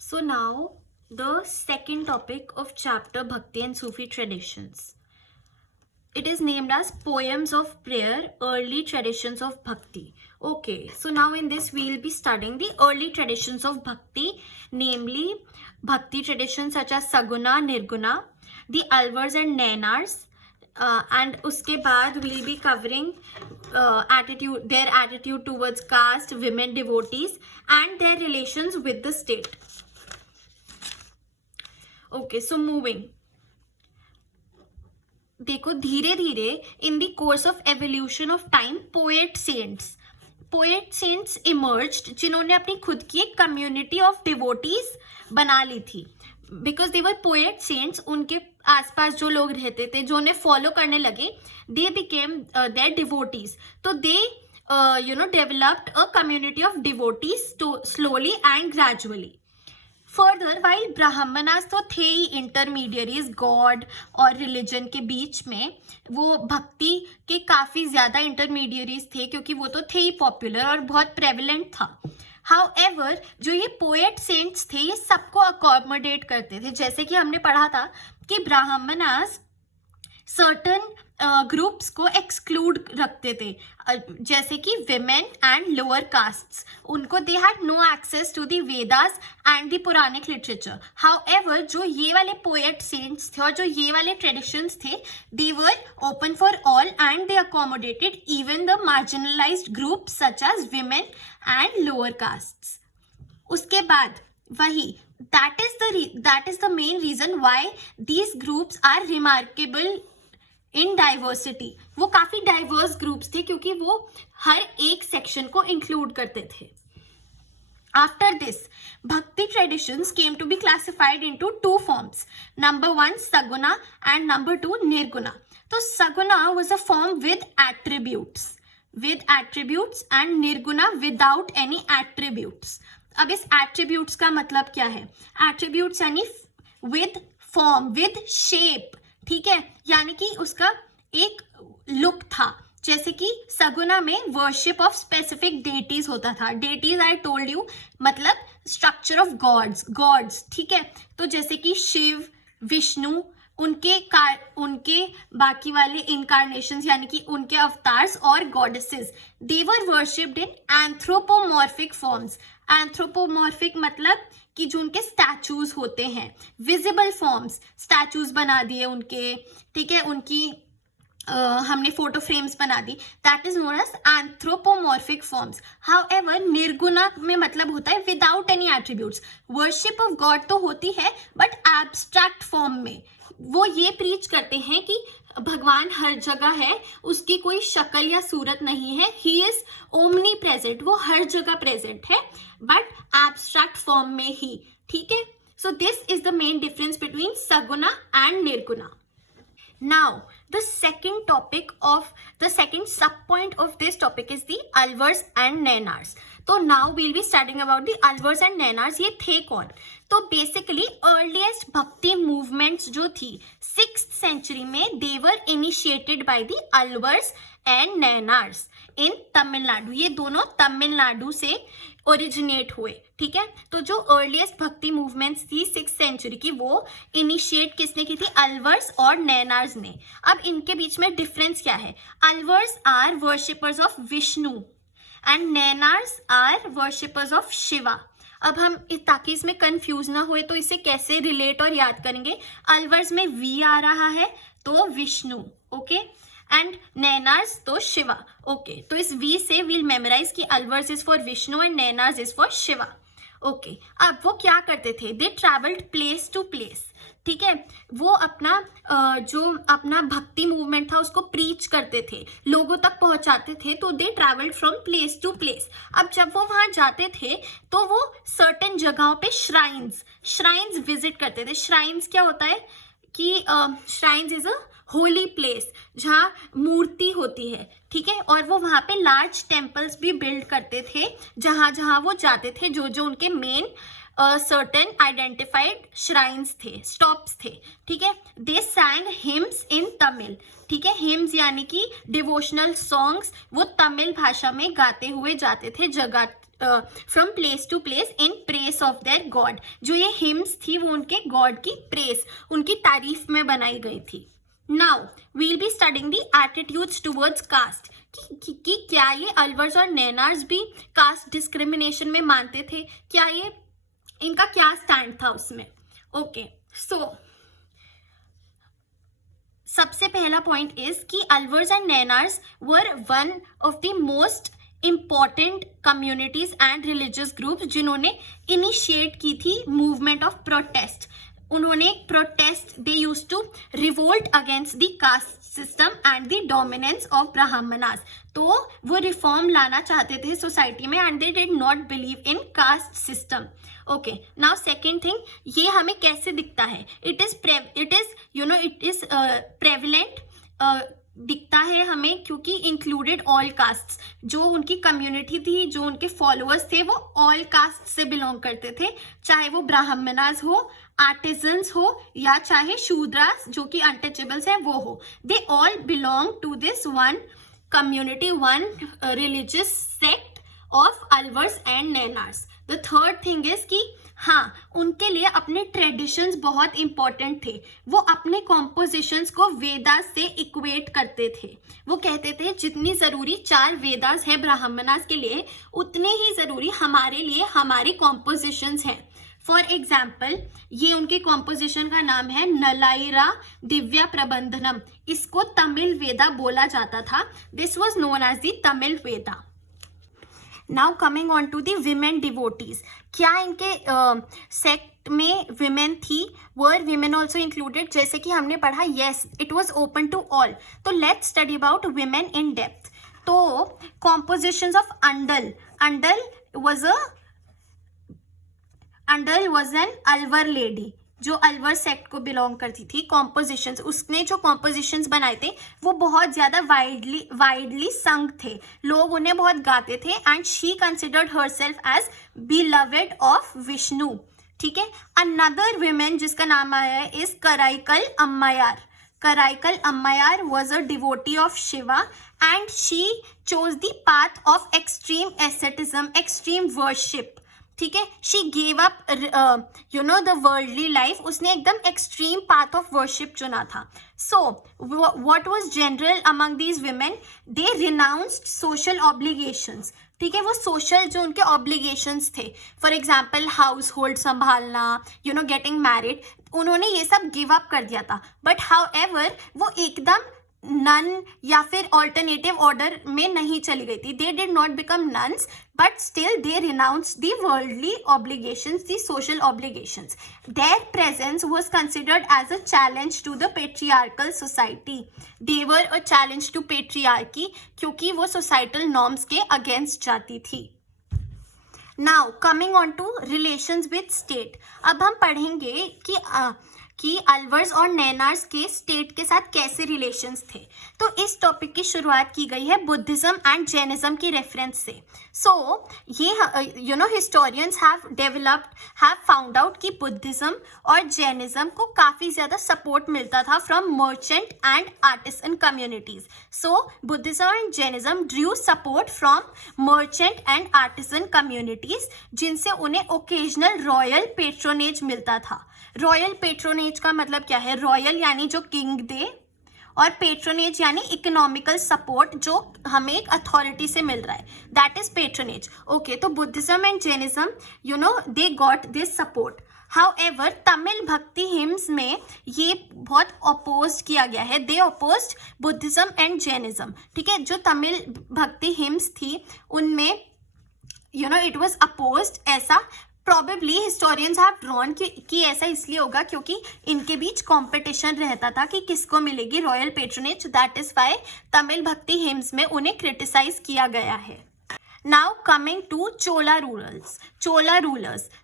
So now the second topic of chapter Bhakti and Sufi traditions. It is named as Poems of Prayer, Early Traditions of Bhakti. Okay, so now in this we will be studying the early traditions of Bhakti, namely Bhakti traditions such as Saguna, Nirguna, the Alvars and Nainars, and uske baad we will be covering their attitude towards caste, women devotees, and their relations with the state. Okay, so moving. देखो धीरे धीरे in the course of evolution of time poet saints emerged जिन्होंने अपनी खुद की एक community of devotees बना ली थी. Because they were poet saints, उनके आसपास जो लोग रहते थे जो उन्हें फॉलो करने लगे, दे बिकेम देयर डिवोटीज. तो they developed a community of devotees slowly and gradually. Further while Brahmanas तो थे ही इंटरमीडियरीज गॉड और रिलीजन के बीच में, वो भक्ति के काफ़ी ज़्यादा इंटरमीडियरीज थे क्योंकि वो तो थे ही पॉपुलर और बहुत प्रेवलेंट था. हाउएवर जो ये पोएट सेंट्स थे ये सबको अकोमोडेट करते थे. जैसे कि हमने पढ़ा था कि ब्राह्मणास सर्टन ग्रुप्स को एक्सक्लूड रखते थे, जैसे कि विमेन एंड लोअर कास्ट्स. उनको they had no access to the Vedas and the Puranic literature. However जो ये वाले पोएट सेंट्स थे और जो ये वाले ट्रेडिशंस थे, they were open for all and they accommodated even the marginalised groups such as women and lower castes. उसके बाद वही that is the main reason why these groups are remarkable in diversity. वो काफी diverse groups थे क्योंकि वो हर एक section को इंक्लूड करते थे. After this, Bhakti traditions came to be classified into two forms. Number one, Saguna, and number two, Nirguna. So Saguna was a form with attributes, and Nirguna without any attributes. अब इस attributes का मतलब क्या है? Attributes यानी with form, with shape, ठीक है, यानी कि उसका एक लुक था. जैसे कि सगुना में वर्शिप ऑफ स्पेसिफिक डेटीज होता था. डेटीज आई टोल्ड यू मतलब स्ट्रक्चर ऑफ गॉड्स, ठीक है. तो जैसे कि शिव, विष्णु, उनके बाकी वाले इनकारनेशंस यानी कि उनके अवतार्स और goddesses, they were worshipped in anthropomorphic forms. Anthropomorphic मतलब कि जो उनके स्टैचूज होते हैं, विजिबल फॉर्म्स, स्टैचूज बना दिए उनके, ठीक है, उनकी हमने फोटो फ्रेम्स बना दी. That is known as anthropomorphic forms. However nirguna में मतलब होता है without any attributes. Worship of god तो होती है बट एब्स्ट्रैक्ट फॉर्म में. वो ये प्रीच करते हैं कि भगवान हर जगह है, उसकी कोई शक्ल या सूरत नहीं है. ही इज ओमनी प्रेजेंट, वो हर जगह प्रेजेंट है बट एब्स्ट्रैक्ट फॉर्म में ही, ठीक है. So this is the main difference between saguna and nirguna. Now, the second sub-point of this topic is the Alvars and Nainars. तो now we'll be studying about the Alvars and Nainars. ये थे कौन? तो basically earliest भक्ति movements जो थी 6th century में, they were initiated by the Alvars and Nainars in Tamil Nadu. ये दोनों तमिलनाडु से ओरिजिनेट हुए, ठीक है. तो जो अर्लीस्ट भक्ति मूवमेंट्स थी 6th सेंचुरी की, वो इनिशिएट किसने की थी? अल्वर्स और नैनार्स ने. अब इनके बीच में डिफरेंस क्या है? Alvars are worshippers of Vishnu and Nayanars are worshippers of Shiva. अब हम ताकि इसमें कंफ्यूज ना होए तो इसे कैसे रिलेट और याद करेंगे? अल्वर्स में वी आ रहा है तो विष्णु, ओके, एंड नैनार्स तो शिवा, ओके. तो इस वी से वील मेमोराइज कि Alvars is for Vishnu and Nayanars is for Shiva, okay. अब वो क्या करते थे? They travelled place to place, ठीक है. वो अपना भक्ति मूवमेंट था उसको प्रीच करते थे, लोगों तक पहुंचाते थे. तो they travelled from place to place. अब जब वो वहां जाते थे तो वो सर्टेन जगहों पे श्राइन्स विजिट करते थे. श्राइन्स क्या होता है कि shrines is a holy place जहाँ मूर्ति होती है, ठीक है. और वो वहाँ पे लार्ज टेम्पल्स भी बिल्ड करते थे जहाँ जहाँ वो जाते थे, जो जो उनके मेन सर्टेन आइडेंटिफाइड श्राइन्स थे, स्टॉप्स थे, ठीक है. दे सैंग हिम्स इन तमिल, ठीक है. हिम्स यानी कि डिवोशनल सॉन्ग्स, वो तमिल भाषा में गाते हुए जाते थे जगह from place to place in praise of their god. जो ये हिम्स थी वो उनके गॉड की प्रेस, उनकी तारीफ में बनाई गई थी. Now we will be studying the attitudes towards caste, कि क्या ये अलवर्स और नैनार्स भी कास्ट डिस्क्रिमिनेशन में मानते थे, क्या ये इनका क्या स्टैंड था उसमें. ओके, सो सबसे पहला पॉइंट इज कि Alvars and Nayanars were one of the most important communities and religious groups जिन्होंने इनिशिएट की थी मूवमेंट ऑफ प्रोटेस्ट. उन्होंने protest, they used to revolt against the caste system and the dominance of Brahmanas. तो वो reform लाना चाहते थे सोसाइटी में and they did not believe in caste system. Okay, now second thing, ये हमें कैसे दिखता है. इट इज प्रेवलेंट दिखता है हमें क्योंकि इंक्लूडेड ऑल कास्ट. जो उनकी कम्युनिटी थी, जो उनके फॉलोअर्स थे, वो ऑल कास्ट से बिलोंग करते थे, चाहे वो ब्राह्मणास हो, आर्टिजन्स हो, या चाहे शूद्रास जो कि अनटचेबल्स है वो हो. They all belong to this one community, one religious sect of Alvars and Nayanars. The third thing is कि हाँ, उनके लिए अपने ट्रेडिशंस बहुत इंपॉर्टेंट थे. वो अपने कॉम्पोजिशंस को वेदास से इक्वेट करते थे. वो कहते थे जितनी जरूरी 4 वेदास है ब्राह्मणास के लिए, उतने ही जरूरी हमारे लिए हमारी कॉम्पोजिशंस हैं. फॉर एग्जाम्पल, ये उनके कॉम्पोजिशन का नाम है नलाइरा दिव्या प्रबंधनम. इसको तमिल वेदा बोला जाता था. This was known as the Tamil Veda. Now coming on to the women devotees, क्या इनके सेक्ट में विमेन थी? Were women also included? जैसे कि हमने पढ़ा, yes, it was open to all. तो let's study about women in depth. तो compositions of Andal was an Alvar lady, जो अलवर सेक्ट को बिलोंग करती थी. कॉम्पोजिशंस, उसने जो कॉम्पोजिशंस बनाए थे वो बहुत ज़्यादा वाइडली संग थे, लोग उन्हें बहुत गाते थे. And she considered herself as beloved of Vishnu, ठीक है. अनदर विमेन जिसका नाम आया है is Karaikal Ammaiyar. Karaikal Ammaiyar was a devotee of Shiva and she chose the path of extreme asceticism, extreme worship, ठीक है. She gave up the worldly life. उसने एकदम एक्सट्रीम पाथ ऑफ वर्शिप चुना था. So what was general among these women? They renounced social obligations, ठीक है. वो social जो उनके ऑब्लिगेशंस थे, फॉर एग्जाम्पल हाउस होल्ड संभालना, गेटिंग मैरिड, उन्होंने ये सब गिव अप कर दिया था. बट हाउएवर वो एकदम नन या फिर ऑल्टरनेटिव ऑर्डर में नहीं चली गई थी. दे did not become nuns, but still they renounced the worldly obligations, the social obligations. Their presence was considered as a challenge to the patriarchal society. They were a challenge to patriarchy क्योंकि वो societal norms के against जाती थी. Now coming on to relations with state. अब हम पढ़ेंगे कि अलवर्स और नैनार्स के स्टेट के साथ कैसे रिलेशंस थे. तो इस टॉपिक की शुरुआत की गई है बुद्धिज्म एंड जैनिज्म की रेफरेंस से. सो ये हिस्टोरियंस हैव फाउंड आउट कि बुद्धिज्म और जैनिज्म को काफ़ी ज़्यादा सपोर्ट मिलता था from merchant and artisan communities. So Buddhism and Jainism Drew support from merchant and artisan communities, जिनसे उन्हें ओकेजनल रॉयल पेट्रोनेज मिलता था. रॉयल पेट्रोनेज का मतलब क्या है? रॉयल यानी जो किंग दे, और पेट्रोनेज यानी इकोनॉमिकल सपोर्ट जो हमें एक अथॉरिटी से मिल रहा है, दैट इज पेट्रोनेज. ओके, तो Buddhism and Jainism they got this support. However Tamil bhakti hymns में ये बहुत अपोज किया गया है. दे अपोज्ड बुद्धिज्म एंड जैनिज्म, ठीक है. जो तमिल भक्ति हिम्स थी उनमें इट वाज अपोज्ड. ऐसा प्रॉबेबली हिस्टोरियंस हैव ड्रॉन कि ऐसा इसलिए होगा क्योंकि इनके बीच कंपटीशन रहता था कि किसको मिलेगी royal patronage. That is why Tamil bhakti hymns में उन्हें क्रिटिसाइज किया गया है. Now coming to Chola rulers.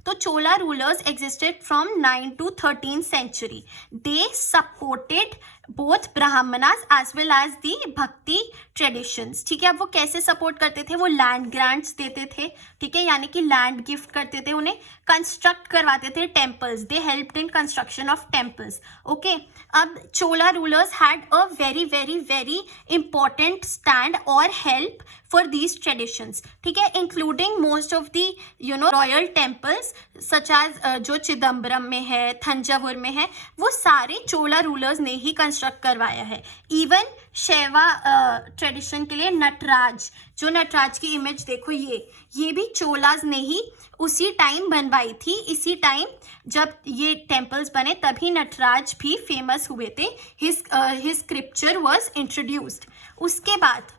तो Chola rulers existed from 9 to 13th century. They supported both brahmanas as well as the bhakti traditions. ठीक है, अब वो कैसे सपोर्ट करते थे? वो लैंड ग्रांट्स देते थे, ठीक है, यानी कि लैंड गिफ्ट करते थे, उन्हें कंस्ट्रक्ट करवाते थे temples. They helped in construction of temples. Okay, अब Chola rulers had a very very very important stand और हेल्प फॉर दीज ट्रेडिशंस. ठीक है, including most of the royal temples such as जो चिदम्बरम में है, थंजावुर में है, वो सारे चोला रूलर्स ने ही कंस्ट्रक्ट करवाया है. इवन शैवा ट्रेडिशन के लिए नटराज, जो नटराज की इमेज देखो, ये भी चोलाज ने ही उसी टाइम बनवाई थी. इसी टाइम जब ये टेम्पल्स बने तभी नटराज भी फेमस हुए थे. His scripture was introduced. उसके बाद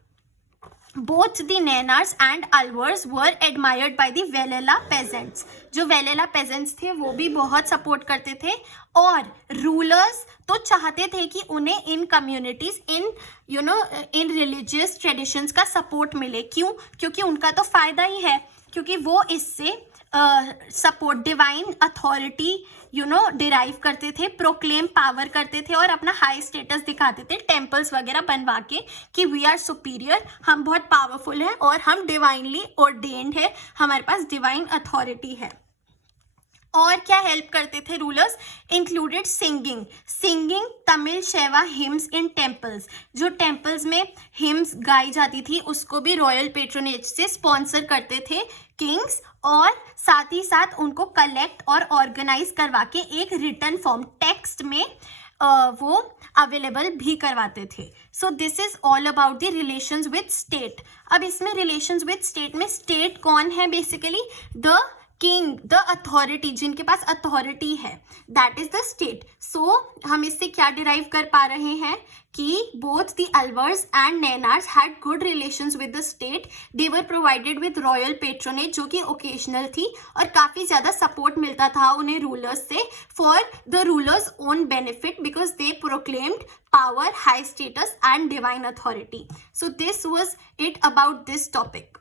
both the Nainars and Alvars were admired by the Velela peasants. जो वेलेला peasants थे वो भी बहुत सपोर्ट करते थे, और रूलर्स तो चाहते थे कि उन्हें इन कम्युनिटीज इन रिलीजियस ट्रेडिशंस का सपोर्ट मिले. क्यों? क्योंकि उनका तो फायदा ही है, क्योंकि वो इससे सपोर्ट डिवाइन अथॉरिटी डिराइव करते थे, प्रोक्लेम पावर करते थे और अपना हाई स्टेटस दिखाते थे टेम्पल्स वगैरह बनवा के कि वी आर सुपीरियर, हम बहुत पावरफुल हैं और हम डिवाइनली ऑर्डेन्ड है, हमारे पास डिवाइन अथॉरिटी है. और क्या हेल्प करते थे rulers? Included singing Tamil शैवा hymns in temples. जो टेम्पल्स में हिम्स गाई जाती थी उसको भी रॉयल पेट्रोनेज से स्पॉन्सर करते थे किंग्स, और साथ ही साथ उनको कलेक्ट और ऑर्गेनाइज करवा के एक रिटन फॉर्म टेक्स्ट में वो अवेलेबल भी करवाते थे. So this is all about the relations with state. अब इसमें रिलेशंस विद स्टेट में स्टेट कौन है? Basically the king, the authority, जिनके पास अथॉरिटी है, दैट इज द स्टेट. सो हम इससे क्या डिराइव कर पा रहे हैं कि both the Alvars and Nayanars had good relations with the state. They were provided with royal patronage, जो कि ओकेजनल थी, और काफ़ी ज़्यादा सपोर्ट मिलता था उन्हें रूलर्स से for the rulers own benefit, because they proclaimed power, high status and divine authority. So this was it about this topic.